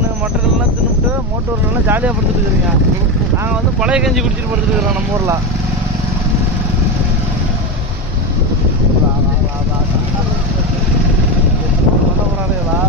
Chicken மட்டன்லாம் தின்னுட்டு மோட்டூர் நல்லா ஜாலியாக படுத்துட்டு இருக்கிறீங்க. நாங்கள் வந்து பழைய கஞ்சி குடிச்சிட்டு படுத்துட்டு இருக்கிறோம் நம்ம ஊரில். வர போகிறாருங்களா